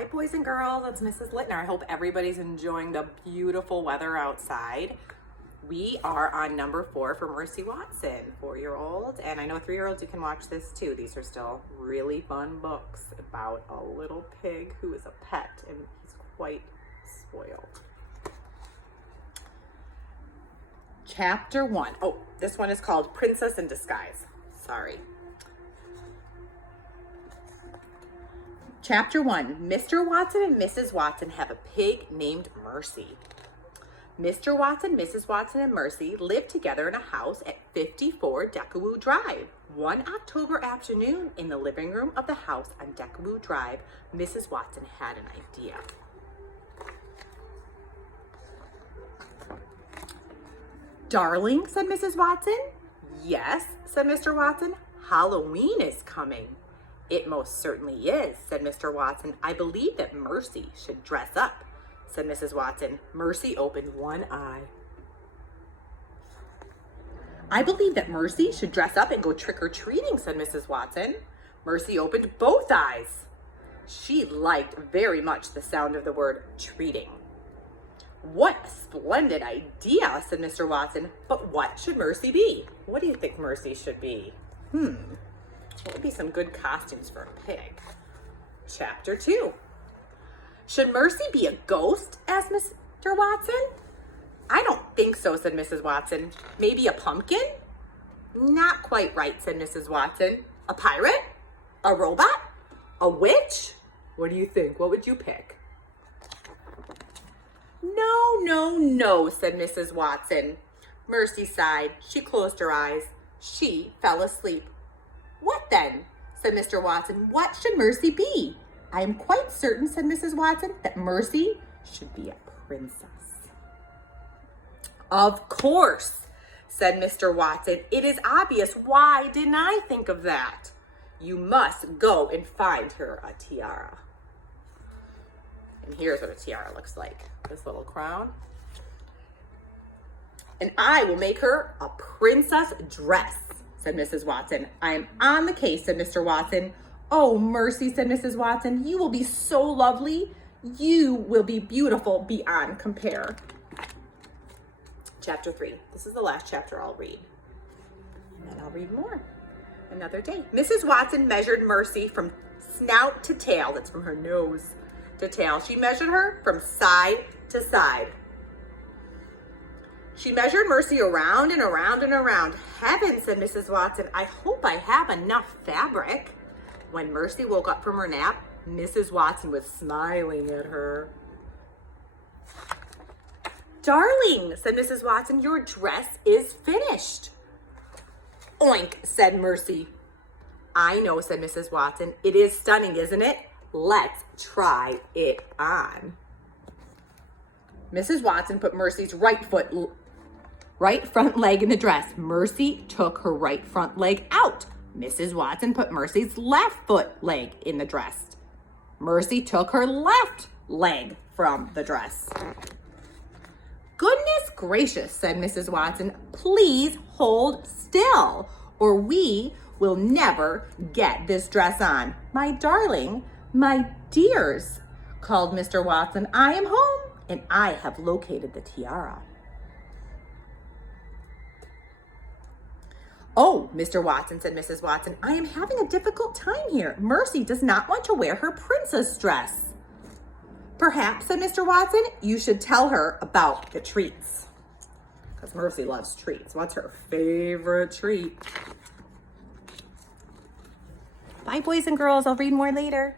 Hi, boys and girls. It's Mrs. Littner. I hope everybody's enjoying the beautiful weather outside. We are on number 4 for Mercy Watson, 4-year-old. And I know 3-year-olds, you can watch this too. These are still really fun books about a little pig who is a pet and he's quite spoiled. Chapter 1. Oh, this one is called Princess in Disguise. Sorry. Chapter 1. Mr. Watson and Mrs. Watson have a pig named Mercy. Mr. Watson, Mrs. Watson, and Mercy lived together in a house at 54 Deckawoo Drive. One October afternoon, in the living room of the house on Deckawoo Drive, Mrs. Watson had an idea. "Darling," said Mrs. Watson. "Yes," said Mr. Watson. "Halloween is coming." "It most certainly is," said Mr. Watson. "I believe that Mercy should dress up," said Mrs. Watson. Mercy opened one eye. "I believe that Mercy should dress up and go trick-or-treating," said Mrs. Watson. Mercy opened both eyes. She liked very much the sound of the word treating. "What a splendid idea," said Mr. Watson. "But what should Mercy be? What do you think Mercy should be?" What would be some good costumes for a pig? Chapter 2. "Should Mercy be a ghost?" asked Mr. Watson. "I don't think so," said Mrs. Watson. "Maybe a pumpkin?" "Not quite right," said Mrs. Watson. "A pirate? A robot? A witch? What do you think? What would you pick?" "No, no, no," said Mrs. Watson. Mercy sighed. She closed her eyes. She fell asleep. "What then?" said Mr. Watson. "What should Mercy be?" "I am quite certain," said Mrs. Watson, "that Mercy should be a princess." "Of course," said Mr. Watson. "It is obvious. Why didn't I think of that? You must go and find her a tiara." And here's what a tiara looks like. This little crown. "And I will make her a princess dress," said Mrs. Watson. "I am on the case," said Mr. Watson. "Oh, Mercy," said Mrs. Watson, "you will be so lovely. You will be beautiful beyond compare." Chapter 3. This is the last chapter I'll read. And then I'll read more another day. Mrs. Watson measured Mercy from snout to tail. That's from her nose to tail. She measured her from side to side. She measured Mercy around and around and around. "Heavens," said Mrs. Watson, "I hope I have enough fabric." When Mercy woke up from her nap, Mrs. Watson was smiling at her. "Darling," said Mrs. Watson, "your dress is finished." "Oink," said Mercy. "I know," said Mrs. Watson. "It is stunning, isn't it? Let's try it on." Mrs. Watson put Mercy's right front leg in the dress. Mercy took her right front leg out. Mrs. Watson put Mercy's left leg in the dress. Mercy took her left leg from the dress. "Goodness gracious," said Mrs. Watson, "please hold still, or we will never get this dress on." "My darling, my dears," called Mr. Watson, "I am home and I have located the tiara." "Oh, Mr. Watson," said Mrs. Watson, "I am having a difficult time here. Mercy does not want to wear her princess dress." "Perhaps," said Mr. Watson, "you should tell her about the treats." Because Mercy loves treats. What's her favorite treat? Bye, boys and girls. I'll read more later.